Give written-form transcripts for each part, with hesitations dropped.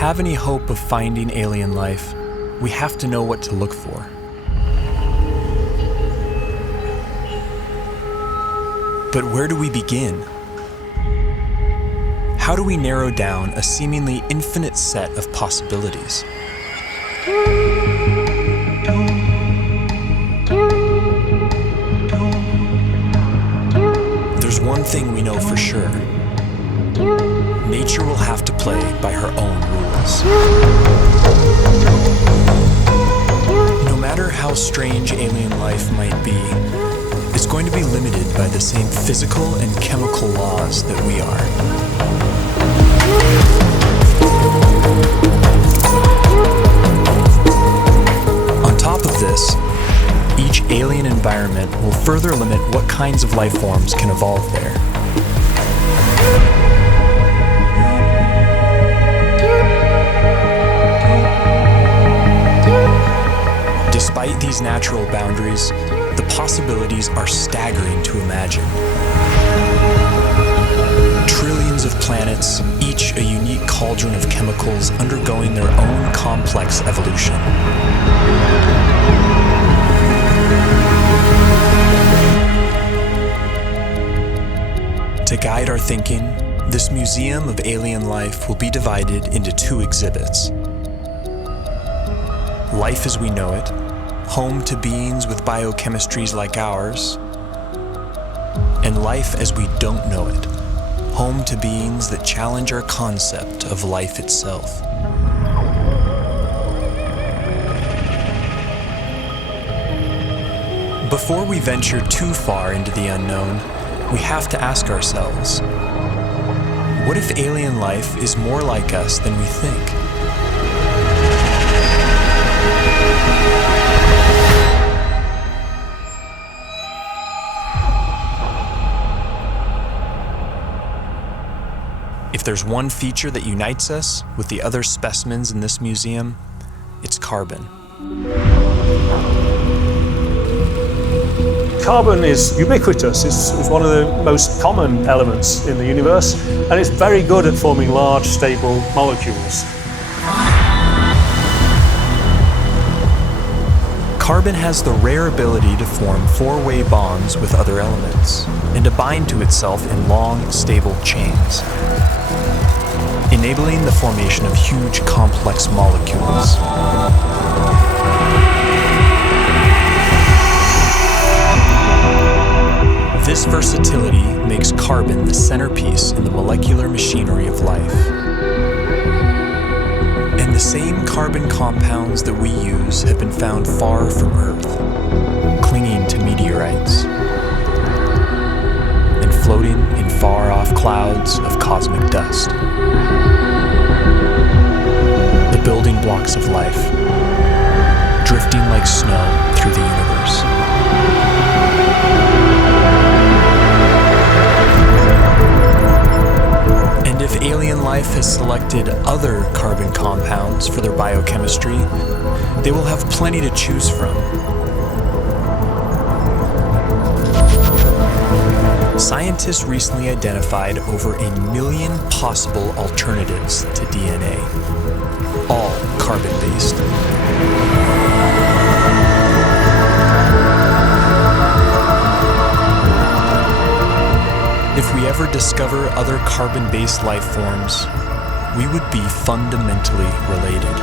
have any hope of finding alien life, we have to know what to look for. But where do we begin? How do we narrow down a seemingly infinite set of possibilities? There's one thing we know for sure. Nature will have to play by her own rules. No matter how strange alien life might be, it's going to be limited by the same physical and chemical laws that we are. On top of this, each alien environment will further limit what kinds of life forms can evolve there. Despite these natural boundaries, the possibilities are staggering to imagine. Trillions of planets, each a unique cauldron of chemicals undergoing their own complex evolution. To guide our thinking, this museum of alien life will be divided into two exhibits. Life as we know it, home to beings with biochemistries like ours, and life as we don't know it, home to beings that challenge our concept of life itself. Before we venture too far into the unknown, we have to ask ourselves, what if alien life is more like us than we think? If there's one feature that unites us with the other specimens in this museum, it's carbon. Carbon is ubiquitous. It's one of the most common elements in the universe, and it's very good at forming large, stable molecules. Carbon has the rare ability to form four-way bonds with other elements and to bind to itself in long, stable chains, enabling the formation of huge, complex molecules. This versatility makes carbon the centerpiece in the molecular machinery of life. And the same carbon compounds that we use have been found far from Earth, clinging to meteorites, and floating in far-off clouds of cosmic dust. The building blocks of life, drifting like snow through the universe. And if alien life has selected other carbon compounds for their biochemistry, they will have plenty to choose from. Scientists recently identified over 1 million possible alternatives to DNA, all carbon-based. If we ever discover other carbon-based life forms, we would be fundamentally related.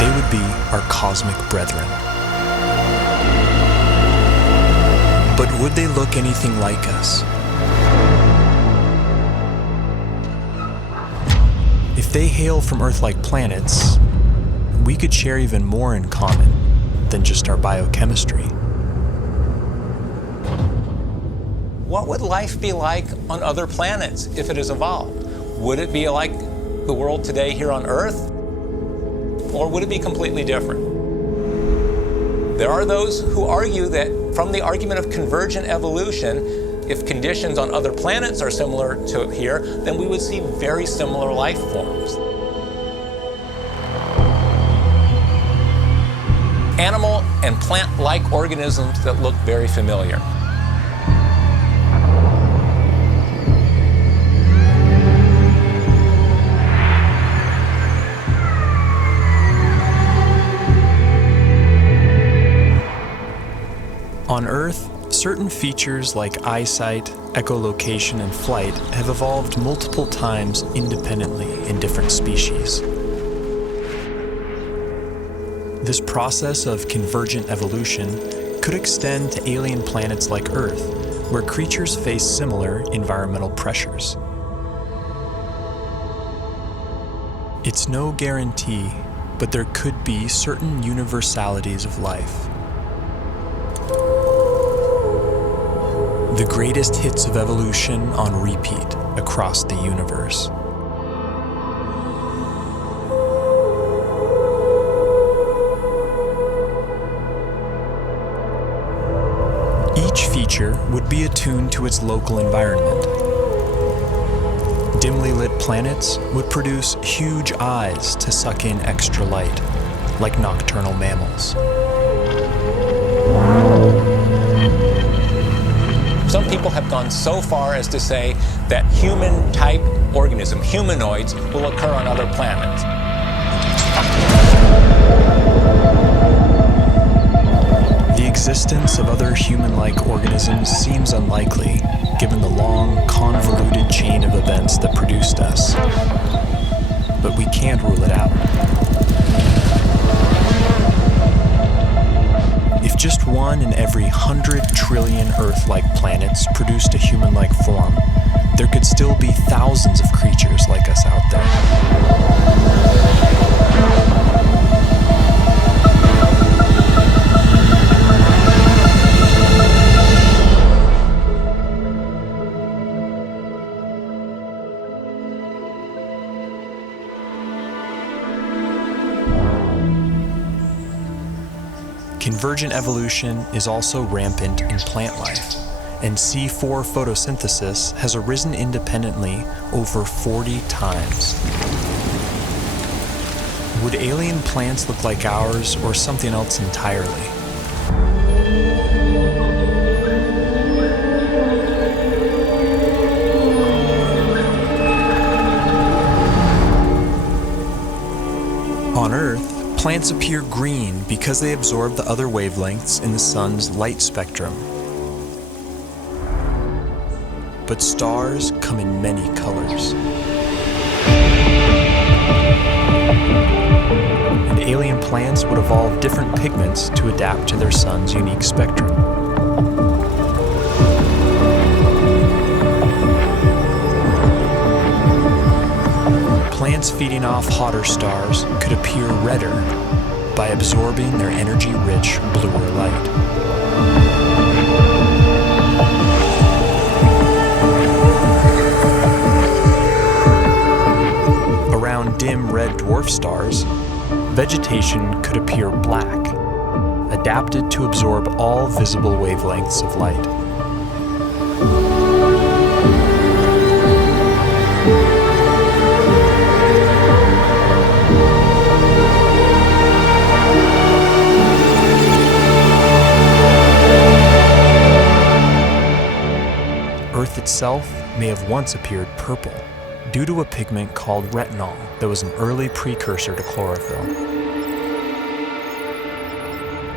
They would be our cosmic brethren. But would they look anything like us? If they hail from Earth-like planets, we could share even more in common than just our biochemistry. What would life be like on other planets if it has evolved? Would it be like the world today here on Earth? Or would it be completely different? There are those who argue that from the argument of convergent evolution, if conditions on other planets are similar to here, then we would see very similar life forms. Animal and plant-like organisms that look very familiar. certain features like eyesight, echolocation, and flight have evolved multiple times independently in different species. This process of convergent evolution could extend to alien planets like Earth, where creatures face similar environmental pressures. It's no guarantee, but there could be certain universalities of life. The greatest hits of evolution on repeat across the universe. Each feature would be attuned to its local environment. Dimly lit planets would produce huge eyes to suck in extra light, like nocturnal mammals. Some people have gone so far as to say that human-type organisms, humanoids, will occur on other planets. The existence of other human-like organisms seems unlikely, given the long, convoluted chain of events that produced us. But we can't rule it out. If just one in every 100 trillion Earth-like planets produced a human-like form, there could still be thousands of creatures like us out there. Convergent evolution is also rampant in plant life, and C4 photosynthesis has arisen independently over 40 times. Would alien plants look like ours or something else entirely? On Earth, plants appear green because they absorb the other wavelengths in the sun's light spectrum. But stars come in many colors. And alien plants would evolve different pigments to adapt to their sun's unique spectrum. Plants feeding off hotter stars could appear redder by absorbing their energy-rich bluer light. Around dim red dwarf stars, vegetation could appear black, adapted to absorb all visible wavelengths of light. Earth itself may have once appeared purple due to a pigment called retinol that was an early precursor to chlorophyll.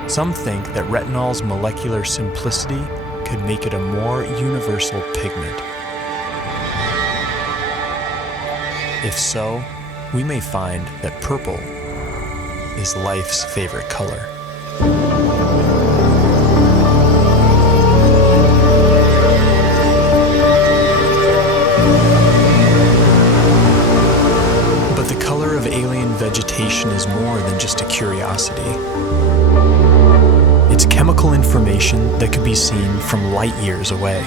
Some think that retinol's molecular simplicity could make it a more universal pigment. If so, we may find that purple is life's favorite color. Vegetation is more than just a curiosity. It's chemical information that could be seen from light years away.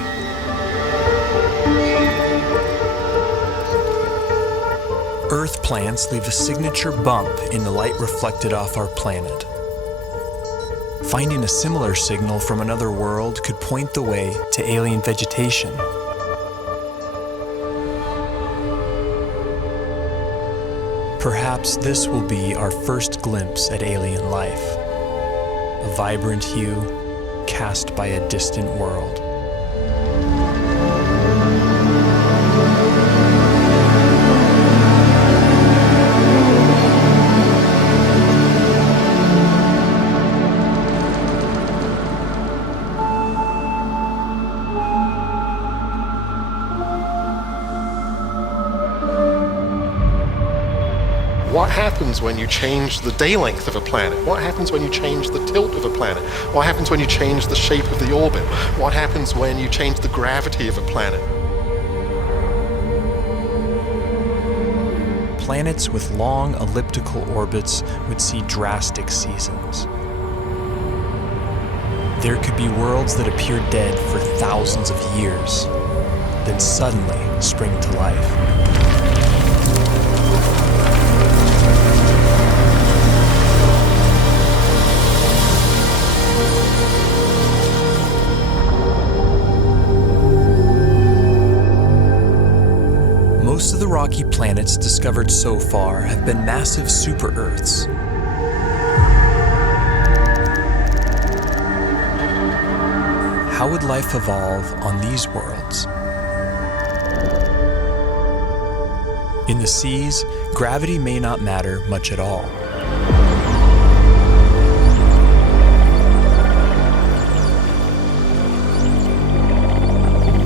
Earth plants leave a signature bump in the light reflected off our planet. Finding a similar signal from another world could point the way to alien vegetation. Perhaps this will be our first glimpse at alien life, a vibrant hue cast by a distant world. What happens when you change the day length of a planet? What happens when you change the tilt of a planet? What happens when you change the shape of the orbit? What happens when you change the gravity of a planet? Planets with long elliptical orbits would see drastic seasons. There could be worlds that appear dead for thousands of years, then suddenly spring to life. Most of the rocky planets discovered so far have been massive super-Earths. How would life evolve on these worlds? In the seas, gravity may not matter much at all.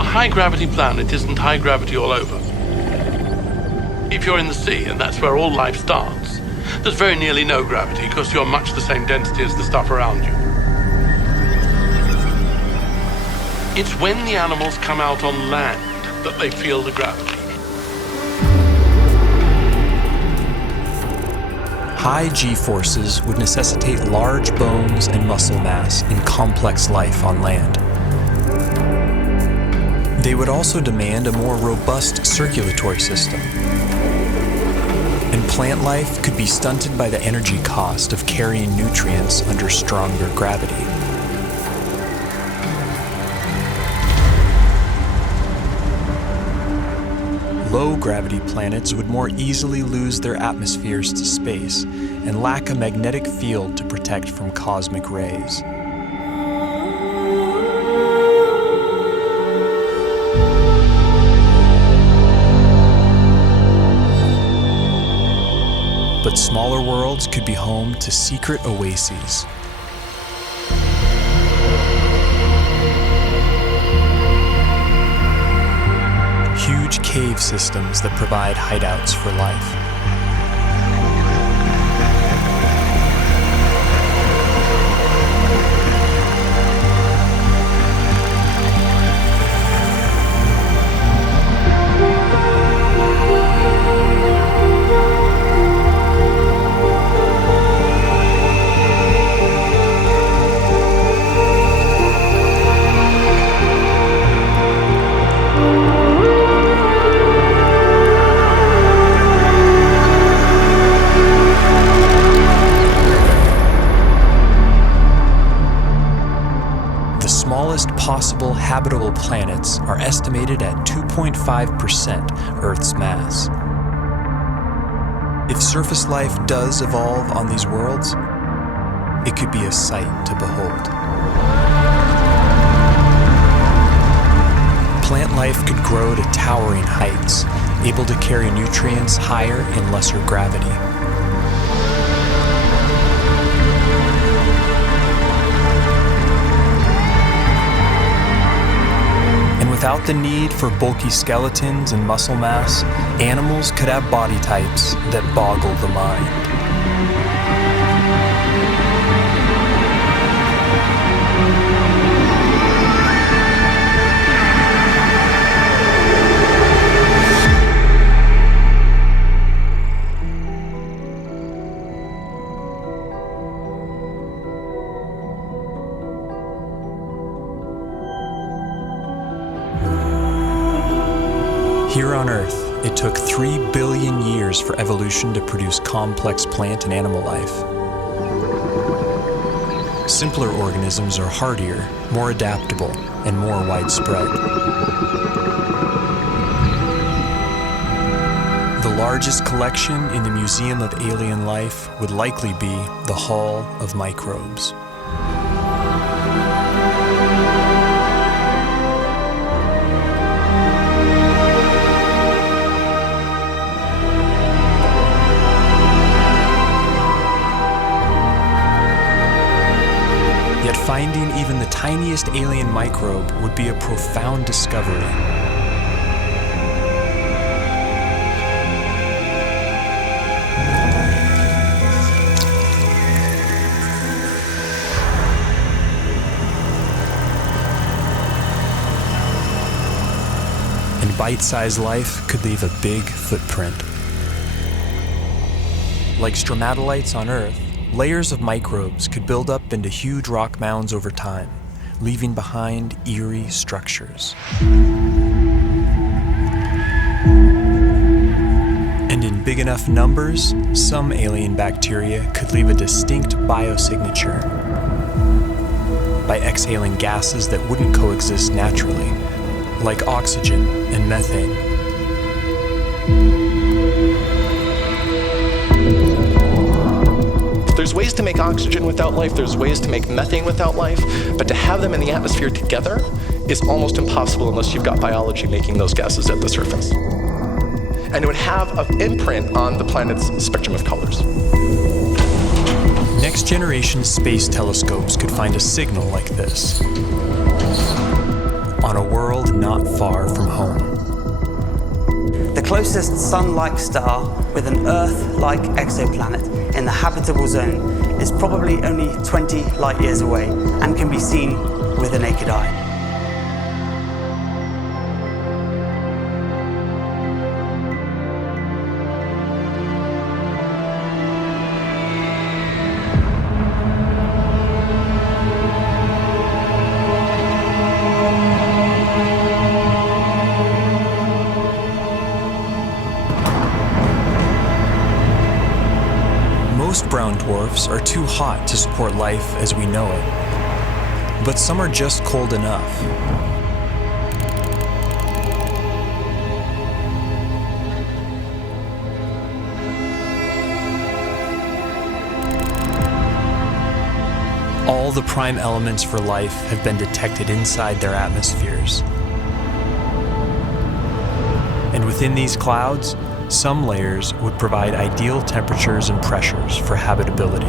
A high-gravity planet isn't high gravity all over. If you're in the sea, and that's where all life starts, there's very nearly no gravity because you're much the same density as the stuff around you. It's when the animals come out on land that they feel the gravity. High G-forces would necessitate large bones and muscle mass in complex life on land. They would also demand a more robust circulatory system. And plant life could be stunted by the energy cost of carrying nutrients under stronger gravity. Low-gravity planets would more easily lose their atmospheres to space and lack a magnetic field to protect from cosmic rays. But smaller worlds could be home to secret oases. Huge cave systems that provide hideouts for life. Possible habitable planets are estimated at 2.5% Earth's mass. If surface life does evolve on these worlds, it could be a sight to behold. Plant life could grow to towering heights, able to carry nutrients higher in lesser gravity. Without the need for bulky skeletons and muscle mass, animals could have body types that boggle the mind. Here on Earth, it took 3 billion years for evolution to produce complex plant and animal life. Simpler organisms are hardier, more adaptable, and more widespread. The largest collection in the Museum of Alien Life would likely be the Hall of Microbes. Finding even the tiniest alien microbe would be a profound discovery. and bite-sized life could leave a big footprint. Like stromatolites on Earth, layers of microbes could build up into huge rock mounds over time, leaving behind eerie structures. And in big enough numbers, some alien bacteria could leave a distinct biosignature by exhaling gases that wouldn't coexist naturally, like oxygen and methane. There's ways to make oxygen without life, there's ways to make methane without life, but to have them in the atmosphere together is almost impossible unless you've got biology making those gases at the surface. And it would have an imprint on the planet's spectrum of colors. Next-generation space telescopes could find a signal like this on a world not far from home. The closest Sun-like star with an Earth-like exoplanet in the habitable zone is probably only 20 light years away and can be seen with the naked eye. Most brown dwarfs are too hot to support life as we know it, but some are just cold enough. All the prime elements for life have been detected inside their atmospheres. And within these clouds, some layers would provide ideal temperatures and pressures for habitability.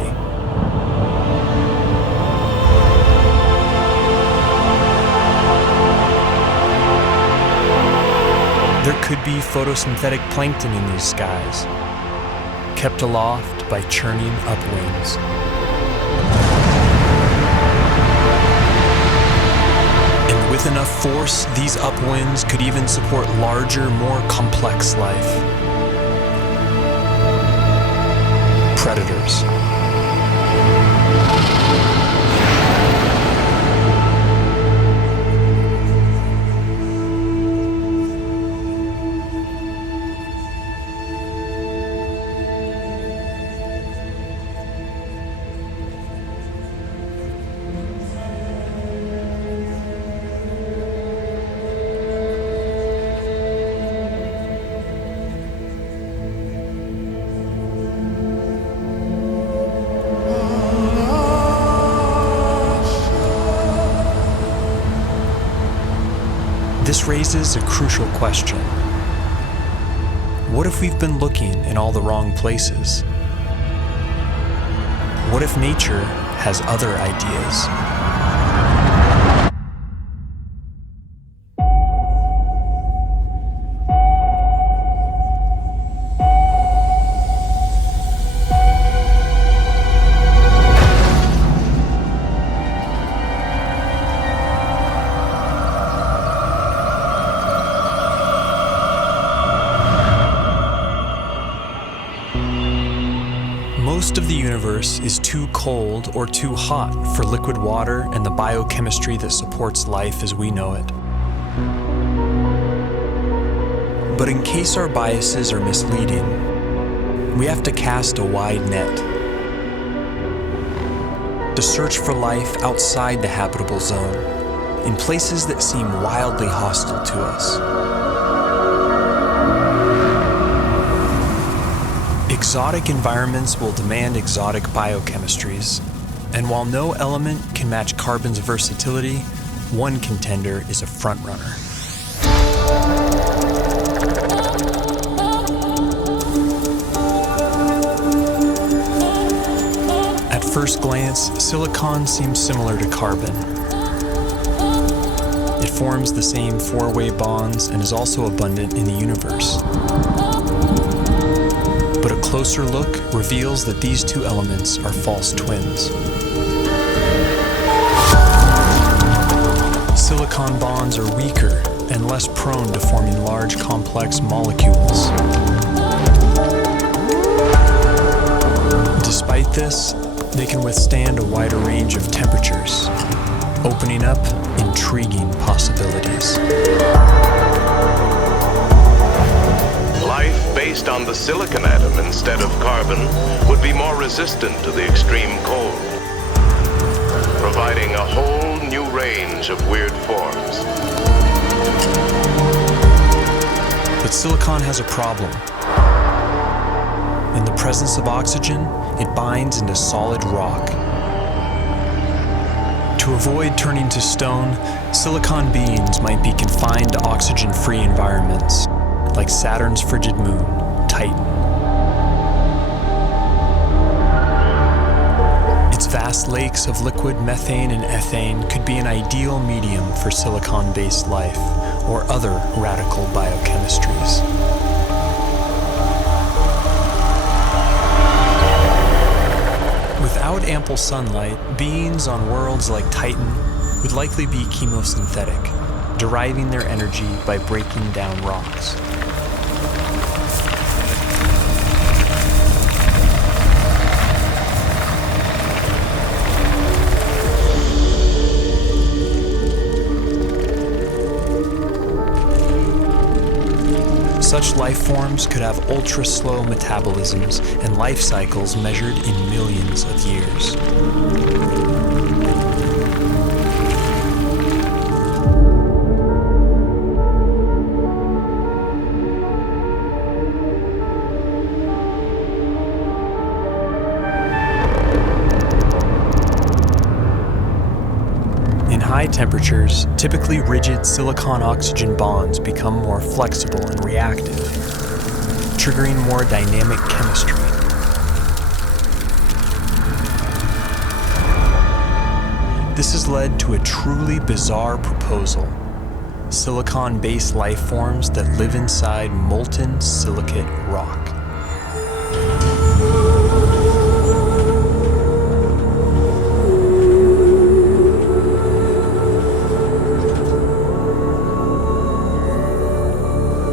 There could be photosynthetic plankton in these skies, kept aloft by churning upwinds. And with enough force, these upwinds could even support larger, more complex life. Predators. This raises a crucial question. What if we've been looking in all the wrong places? What if nature has other ideas? Most of the universe is too cold or too hot for liquid water and the biochemistry that supports life as we know it. But in case our biases are misleading, we have to cast a wide net to search for life outside the habitable zone, in places that seem wildly hostile to us. Exotic environments will demand exotic biochemistries, and while no element can match carbon's versatility, one contender is a frontrunner. At first glance, silicon seems similar to carbon. It forms the same four-way bonds and is also abundant in the universe. But a closer look reveals that these two elements are false twins. Silicon bonds are weaker and less prone to forming large, complex molecules. Despite this, they can withstand a wider range of temperatures, opening up intriguing possibilities. Life based on the silicon atom instead of carbon would be more resistant to the extreme cold, providing a whole new range of weird forms. But silicon has a problem. In the presence of oxygen, it binds into solid rock. To avoid turning to stone, silicon beings might be confined to oxygen-free environments, like Saturn's frigid moon, Titan. Its vast lakes of liquid methane and ethane could be an ideal medium for silicon-based life or other radical biochemistries. Without ample sunlight, beings on worlds like Titan would likely be chemosynthetic, deriving their energy by breaking down rocks. Such life forms could have ultra-slow metabolisms and life cycles measured in millions of years. In high temperatures, typically rigid silicon-oxygen bonds become more flexible and reactive, triggering more dynamic chemistry. This has led to a truly bizarre proposal: silicon-based life forms that live inside molten silicate rock.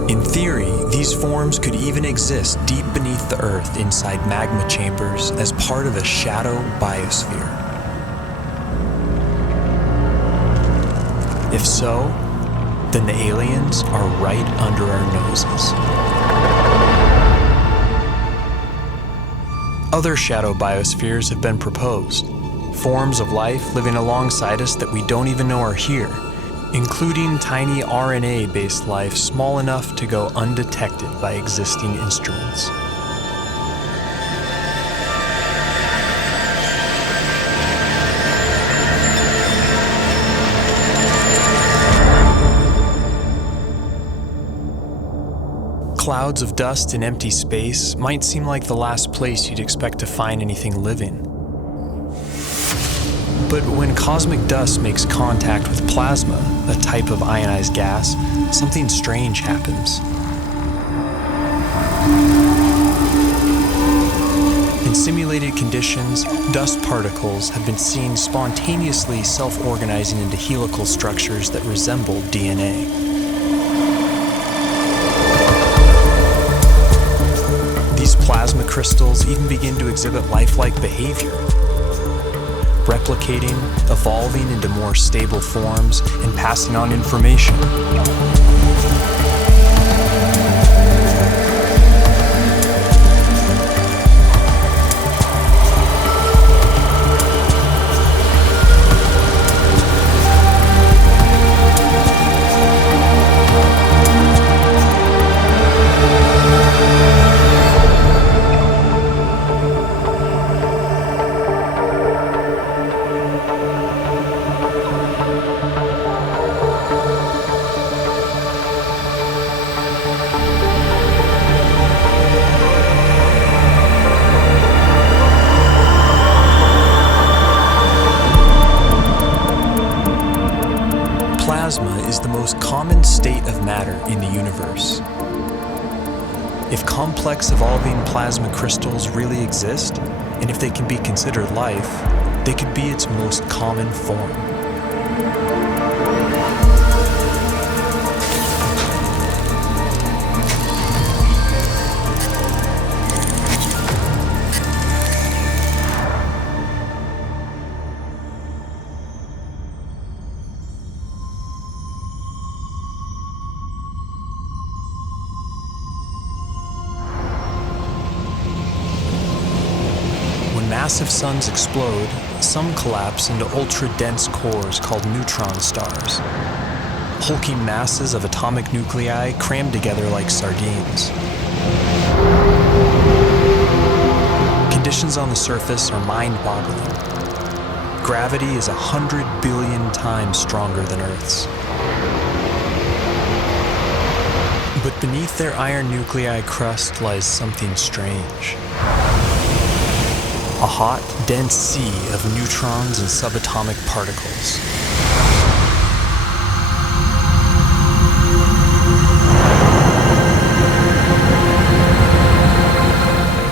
In theory, these forms could even exist deep beneath the Earth inside magma chambers as part of a shadow biosphere. If so, then the aliens are right under our noses. Other shadow biospheres have been proposed, forms of life living alongside us that we don't even know are here, including tiny RNA-based life small enough to go undetected by existing instruments. Clouds of dust in empty space might seem like the last place you'd expect to find anything living. But when cosmic dust makes contact with plasma, a type of ionized gas, something strange happens. In simulated conditions, dust particles have been seen spontaneously self-organizing into helical structures that resemble DNA. These plasma crystals even begin to exhibit lifelike behavior, replicating, evolving into more stable forms, and passing on information. Plasma is the most common state of matter in the universe. If complex evolving plasma crystals really exist, and if they can be considered life, they could be its most common form. massive suns explode, some collapse into ultra-dense cores called neutron stars. Hulking masses of atomic nuclei crammed together like sardines. Conditions on the surface are mind-boggling. Gravity is 100 billion times stronger than Earth's. But beneath their iron nuclei crust lies something strange. A hot, dense sea of neutrons and subatomic particles.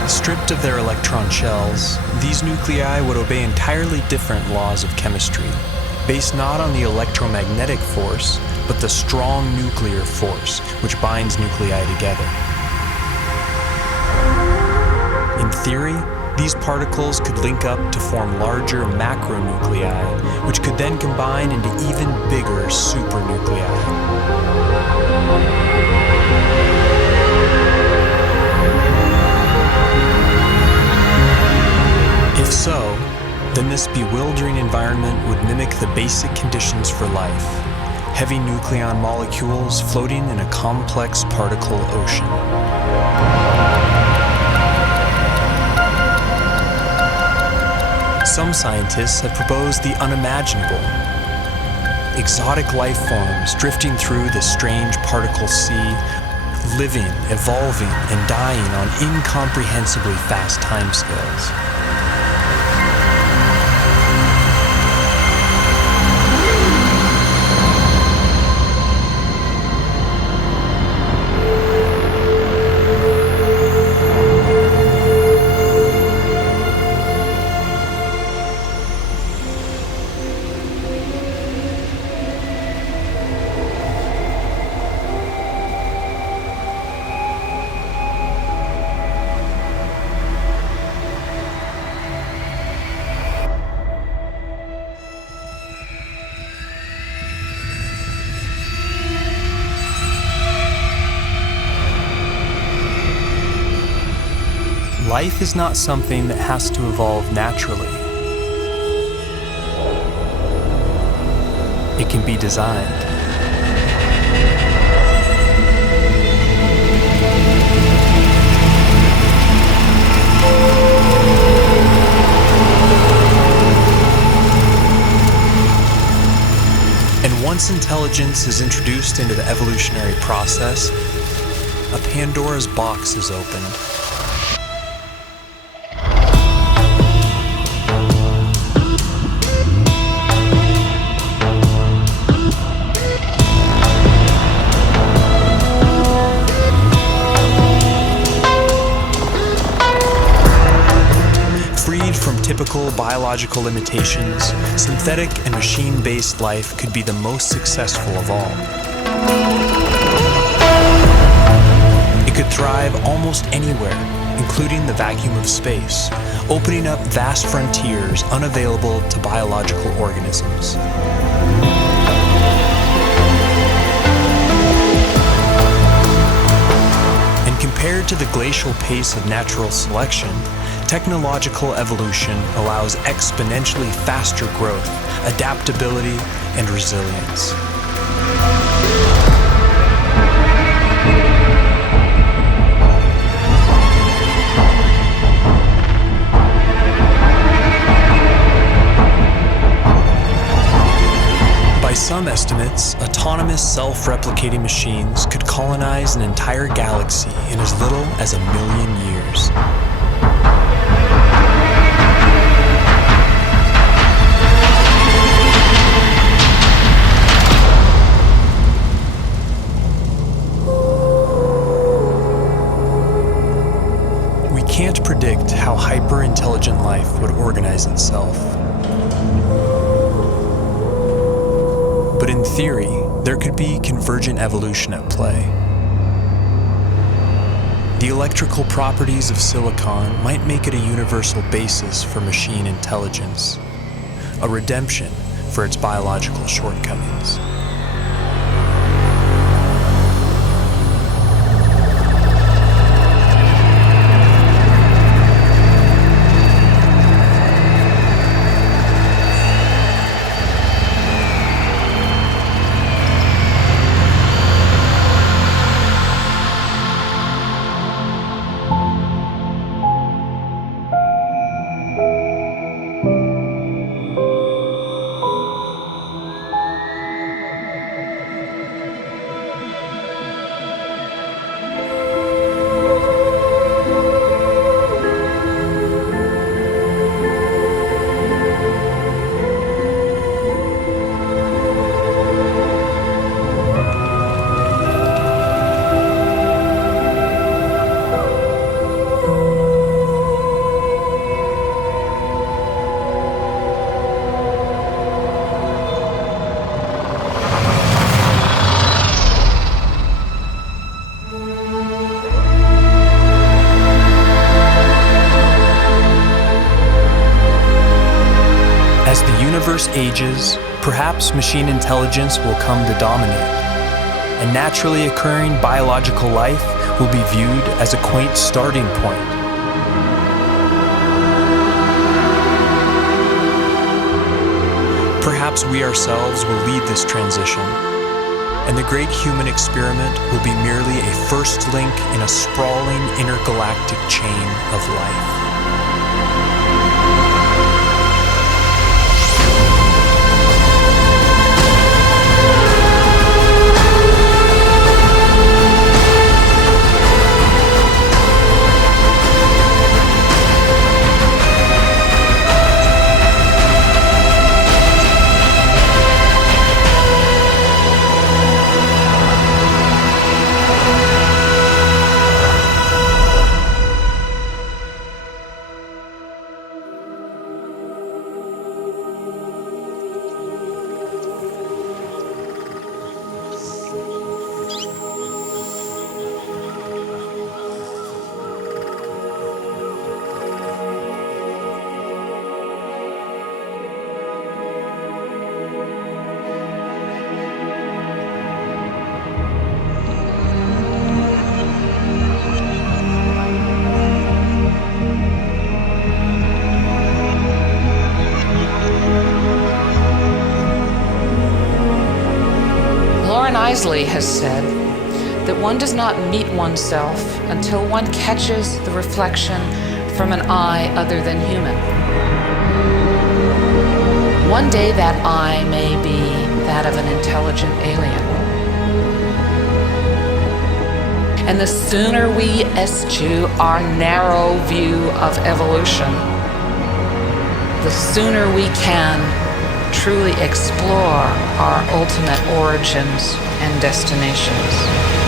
Stripped of their electron shells, these nuclei would obey entirely different laws of chemistry, based not on the electromagnetic force, but the strong nuclear force which binds nuclei together. In theory, these particles could link up to form larger macronuclei, which could then combine into even bigger supernuclei. If so, then this bewildering environment would mimic the basic conditions for life: heavy nucleon molecules floating in a complex particle ocean. Some scientists have proposed the unimaginable: exotic life forms drifting through the strange particle sea, living, evolving, and dying on incomprehensibly fast timescales. Life is not something that has to evolve naturally. It can be designed. And once intelligence is introduced into the evolutionary process, a Pandora's box is opened. Typical biological limitations, synthetic and machine-based life could be the most successful of all. It could thrive almost anywhere, including the vacuum of space, opening up vast frontiers unavailable to biological organisms. And compared to the glacial pace of natural selection, technological evolution allows exponentially faster growth, adaptability, and resilience. By some estimates, autonomous self-replicating machines could colonize an entire galaxy in as little as 1 million years. Can't predict how hyper-intelligent life would organize itself. But in theory, there could be convergent evolution at play. The electrical properties of silicon might make it a universal basis for machine intelligence, a redemption for its biological shortcomings. universe ages, perhaps machine intelligence will come to dominate, and naturally occurring biological life will be viewed as a quaint starting point. Perhaps we ourselves will lead this transition, and the great human experiment will be merely a first link in a sprawling intergalactic chain of life. Has said that one does not meet oneself until one catches the reflection from an eye other than human. One day that eye may be that of an intelligent alien. And the sooner we eschew our narrow view of evolution, the sooner we can truly explore our ultimate origins and destinations.